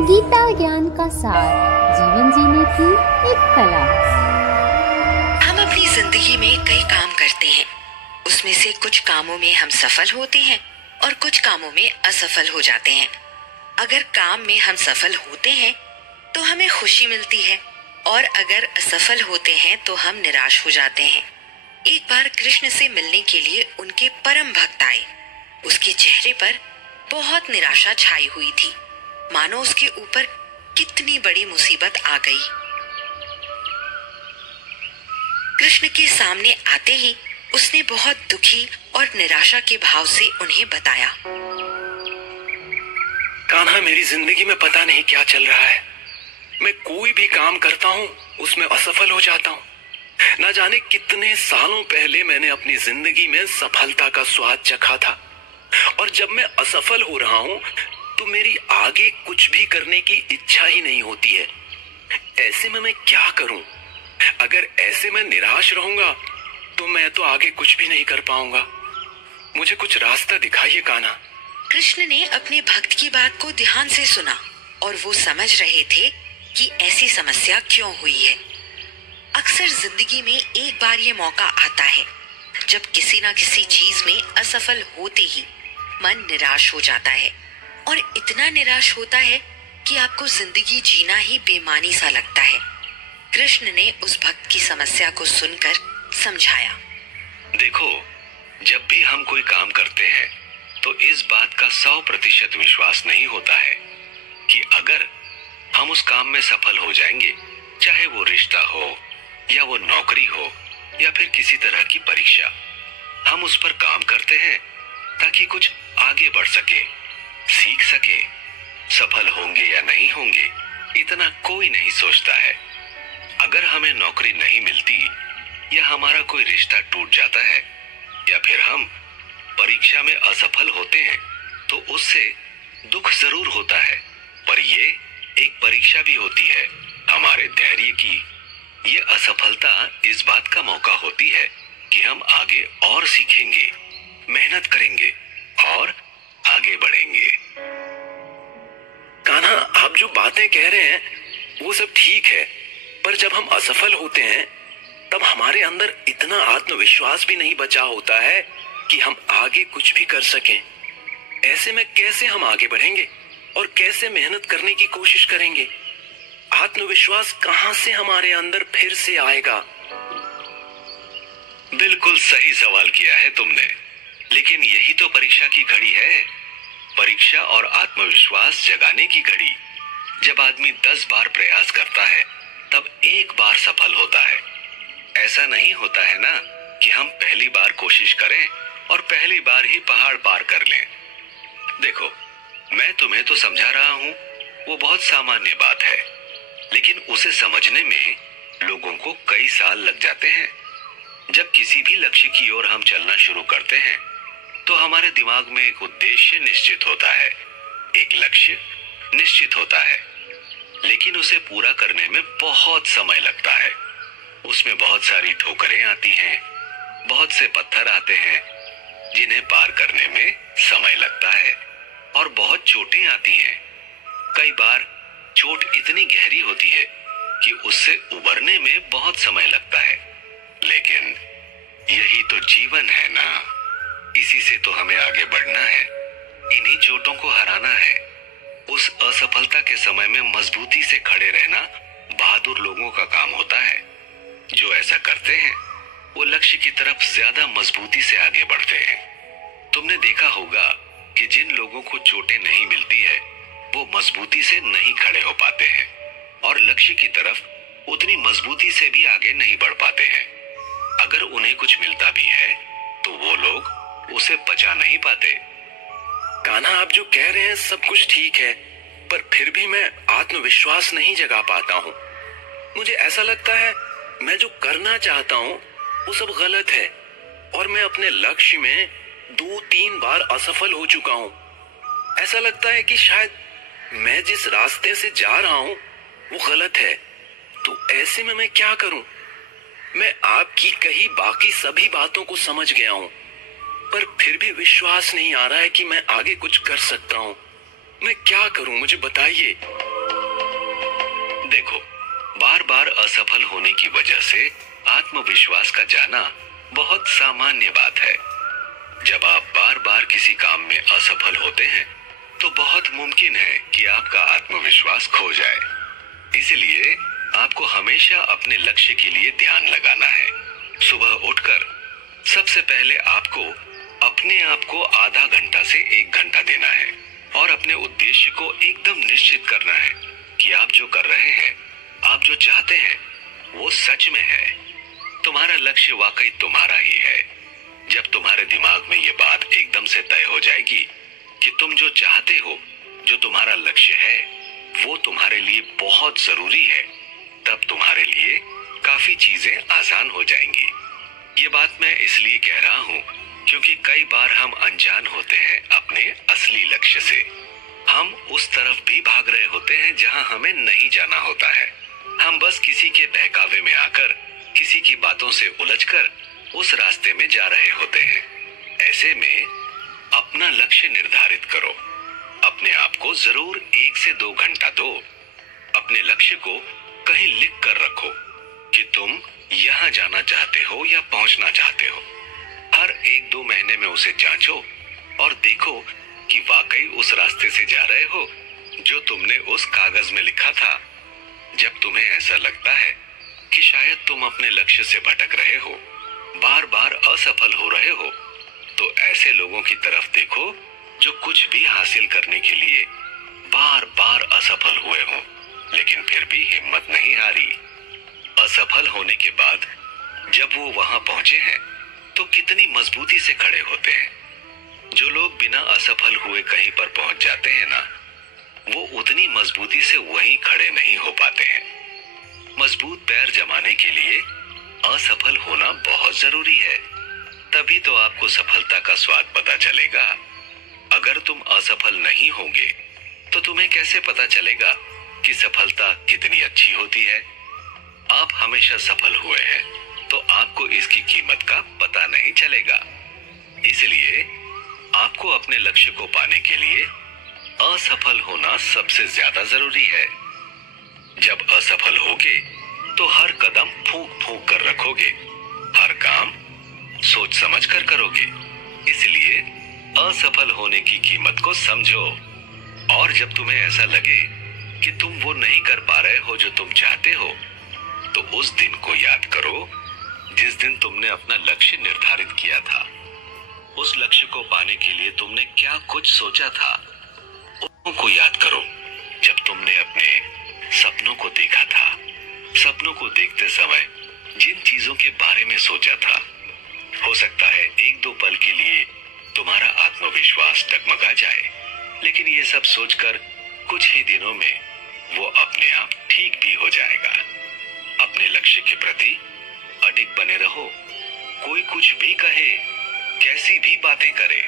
गीता ज्ञान का सार, जीवन जीने की एक कला। हम अपनी जिंदगी में कई काम करते हैं। उसमें से कुछ कामों में हम सफल होते हैं और कुछ कामों में असफल हो जाते हैं। अगर काम में हम सफल होते हैं तो हमें खुशी मिलती है, और अगर असफल होते हैं तो हम निराश हो जाते हैं। एक बार कृष्ण से मिलने के लिए उनके परम भक्त आए। उसके चेहरे पर बहुत निराशा छाई हुई थी, मानो उसके ऊपर कितनी बड़ी मुसीबत आ गई। कृष्ण के सामने आते ही उसने बहुत दुखी और निराशा के भाव से उन्हें बताया, कान्हा, मेरी जिंदगी में पता नहीं क्या चल रहा है। मैं कोई भी काम करता हूँ उसमें असफल हो जाता हूँ। न जाने कितने सालों पहले मैंने अपनी जिंदगी में सफलता का स्वाद चखा था, और जब मैं असफल हो रहा हूँ तो मेरी आगे कुछ भी करने की इच्छा ही नहीं होती है। ऐसे में मैं क्या करूं? अगर ऐसे में निराश रहूंगा तो मैं तो आगे कुछ भी नहीं कर पाऊंगा। मुझे कुछ रास्ता दिखाइए कान्हा। कृष्ण ने अपने भक्त की बात को ध्यान से सुना और वो समझ रहे थे कि ऐसी समस्या क्यों हुई है। अक्सर जिंदगी में एक बार ये मौका आता है जब किसी ना किसी चीज में असफल होते ही मन निराश हो जाता है, और इतना निराश होता है कि आपको जिंदगी जीना ही बेमानी सा लगता है। कृष्ण ने उस भक्त की समस्या को सुनकर समझाया, देखो, जब भी हम कोई काम करते हैं तो इस बात का 100% विश्वास नहीं होता है कि अगर हम उस काम में सफल हो जाएंगे, चाहे वो रिश्ता हो या वो नौकरी हो या फिर किसी तरह की परीक्षा, हम उस पर काम करते हैं ताकि कुछ आगे बढ़ सके, सीख सके। सफल होंगे या नहीं होंगे इतना कोई नहीं सोचता है। अगर हमें नौकरी नहीं मिलती या हमारा कोई रिश्ता टूट जाता है या फिर हम परीक्षा में असफल होते हैं तो उससे दुख जरूर होता है, पर ये एक परीक्षा भी होती है हमारे धैर्य की। ये असफलता इस बात का मौका होती है कि हम आगे और सीखेंगे, मेहनत करेंगे और आगे बढ़ेंगे। कान्हा, आप जो बातें कह रहे हैं वो सब ठीक है, पर जब हम असफल होते हैं तब हमारे अंदर इतना आत्मविश्वास भी नहीं बचा होता है कि हम आगे कुछ भी कर सकें। ऐसे में कैसे हम आगे बढ़ेंगे और कैसे मेहनत करने की कोशिश करेंगे? आत्मविश्वास कहां से हमारे अंदर फिर से आएगा? बिल्कुल सही सवाल किया है तुमने, लेकिन यही तो परीक्षा की घड़ी है। परीक्षा और आत्मविश्वास जगाने की घड़ी। जब आदमी 10 बार प्रयास करता है तब एक बार सफल होता है। ऐसा नहीं होता है ना कि हम पहली बार कोशिश करें और पहली बार ही पहाड़ पार कर लें। देखो, मैं तुम्हें तो समझा रहा हूं, वो बहुत सामान्य बात है, लेकिन उसे समझने में लोगों को कई साल लग जाते हैं। जब किसी भी लक्ष्य की ओर हम चलना शुरू करते हैं तो हमारे दिमाग में एक उद्देश्य निश्चित होता है, एक लक्ष्य निश्चित होता है, लेकिन उसे पूरा करने में बहुत समय लगता है। उसमें बहुत सारी ठोकरें आती हैं, बहुत से पत्थर आते हैं जिन्हें पार करने में समय लगता है, और बहुत चोटें आती हैं। कई बार चोट इतनी गहरी होती है कि उससे उबरने में बहुत समय लगता है, लेकिन यही तो जीवन है ना। इसी से तो हमें आगे बढ़ना है, इन्हीं चोटों को हराना है। उस असफलता के समय में मजबूती से खड़े रहना बहादुर लोगों का काम होता है। जो ऐसा करते हैं वो लक्ष्य की तरफ ज्यादा मजबूती से आगे बढ़ते हैं। तुमने देखा होगा कि जिन लोगों को चोटें नहीं मिलती है वो मजबूती से नहीं खड़े हो पाते हैं और लक्ष्य की तरफ उतनी मजबूती से भी आगे नहीं बढ़ पाते हैं। अगर उन्हें कुछ मिलता भी है तो वो लोग उसे पचा नहीं पाते। कान्हा, आप जो कह रहे हैं सब कुछ ठीक है, पर फिर भी मैं आत्मविश्वास नहीं जगा पाता हूँ। मुझे ऐसा लगता है मैं जो करना चाहता हूँ वो सब गलत है, और मैं अपने लक्ष्य में 2-3 बार असफल हो चुका हूँ। ऐसा लगता है कि शायद मैं जिस रास्ते से जा रहा हूँ वो गलत है। तो ऐसे में मैं क्या करूं? मैं आपकी कही बाकी सभी बातों को समझ गया हूं, पर फिर भी विश्वास नहीं आ रहा है कि मैं आगे कुछ कर सकता हूं। मैं क्या करूं, मुझे बताइए। देखो, बार बार असफल होने की वजह से आत्मविश्वास का जाना बहुत सामान्य बात है। जब आप बार बार किसी काम में असफल होते हैं तो बहुत मुमकिन है कि आपका आत्मविश्वास खो जाए। इसलिए आपको हमेशा अपने लक्ष्य के लिए ध्यान लगाना है। सुबह उठकर सबसे पहले आपको अपने आप को आधा घंटा से 1 घंटा देना है और अपने उद्देश्य को एकदम निश्चित करना है कि आप जो कर रहे हैं, आप जो चाहते हैं, वो सच में है। तुम्हारा लक्ष्य वाकई तुम्हारा ही है। जब तुम्हारे दिमाग में ये बात एकदम से तय हो जाएगी कि तुम जो चाहते हो, जो तुम्हारा लक्ष्य है, वो तुम्हारे लिए बहुत जरूरी है, तब तुम्हारे लिए काफी चीजें आसान हो जाएंगी। ये बात मैं इसलिए कह रहा हूँ क्योंकि कई बार हम अनजान होते हैं अपने असली लक्ष्य से। हम उस तरफ भी भाग रहे होते हैं जहाँ हमें नहीं जाना होता है। हम बस किसी के बहकावे में आकर, किसी की बातों से उलझकर उस रास्ते में जा रहे होते हैं। ऐसे में अपना लक्ष्य निर्धारित करो। अपने आप को जरूर 1 से 2 घंटा दो। अपने लक्ष्य को कहीं लिख कर रखो कि तुम यहाँ जाना चाहते हो या पहुंचना चाहते हो। हर 1-2 महीने में उसे जांचो और देखो कि वाकई उस रास्ते से जा रहे हो जो तुमने उस कागज में लिखा था। जब तुम्हें ऐसा लगता है कि शायद तुम अपने लक्ष्य से भटक रहे हो, बार बार असफल हो रहे हो, तो ऐसे लोगों की तरफ देखो जो कुछ भी हासिल करने के लिए बार बार असफल हुए हो, लेकिन फिर भी हिम्मत नहीं हारी। असफल होने के बाद जब वो वहां पहुंचे हैं तो कितनी मजबूती से खड़े होते हैं। जो लोग बिना असफल हुए कहीं पर पहुंच जाते हैं ना, वो उतनी मजबूती से वहीं खड़े नहीं हो पाते हैं। मजबूत पैर जमाने के लिए असफल होना बहुत जरूरी है, तभी तो आपको सफलता का स्वाद पता चलेगा। अगर तुम असफल नहीं होगे तो तुम्हें कैसे पता चलेगा कि सफलता कितनी अच्छी होती है। आप हमेशा सफल हुए हैं तो आपको इसकी कीमत का पता नहीं चलेगा। इसलिए आपको अपने लक्ष्य को पाने के लिए असफल होना सबसे ज्यादा जरूरी है। जब असफल होगे तो हर कदम फूंक फूंक कर रखोगे, हर काम सोच समझ कर करोगे। इसलिए असफल होने की कीमत को समझो। और जब तुम्हें ऐसा लगे कि तुम वो नहीं कर पा रहे हो जो तुम चाहते हो, तो उस दिन को याद करो जिस दिन तुमने अपना लक्ष्य निर्धारित किया था। उस लक्ष्य को पाने के लिए तुमने क्या कुछ सोचा था, उनको याद करो जब तुमने अपने सपनों को देखा था। सपनों को देखते समय जिन चीजों के बारे में सोचा था, हो सकता है 1-2 पल के लिए तुम्हारा आत्मविश्वास डगमगा जाए, लेकिन ये सब सोचकर कुछ ही दिनों में वो अपने आप ठीक भी हो जाएगा। अपने लक्ष्य के प्रति अडिग बने रहो। कोई कुछ भी कहे, कैसी भी बातें करे,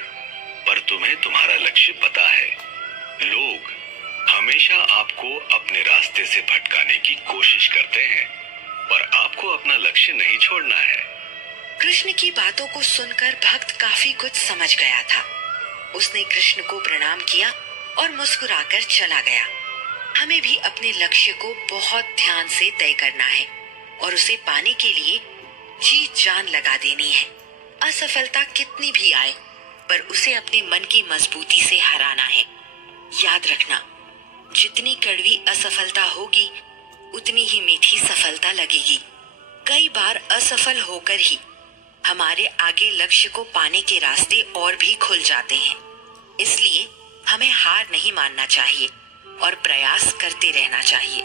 पर तुम्हें तुम्हारा लक्ष्य पता है। लोग हमेशा आपको अपने रास्ते से भटकाने की कोशिश करते हैं, पर आपको अपना लक्ष्य नहीं छोड़ना है। कृष्ण की बातों को सुनकर भक्त काफी कुछ समझ गया था। उसने कृष्ण को प्रणाम किया और मुस्कुराकर चला गया। हमें भी अपने लक्ष्य को बहुत ध्यान से तय करना है और उसे पाने के लिए जी जान लगा देनी है। असफलता कितनी भी आए, पर उसे अपने मन की मजबूती से हराना है। याद रखना, जितनी कड़वी असफलता होगी उतनी ही मीठी सफलता लगेगी। कई बार असफल होकर ही हमारे आगे लक्ष्य को पाने के रास्ते और भी खुल जाते हैं। इसलिए हमें हार नहीं मानना चाहिए और प्रयास करते रहना चाहिए।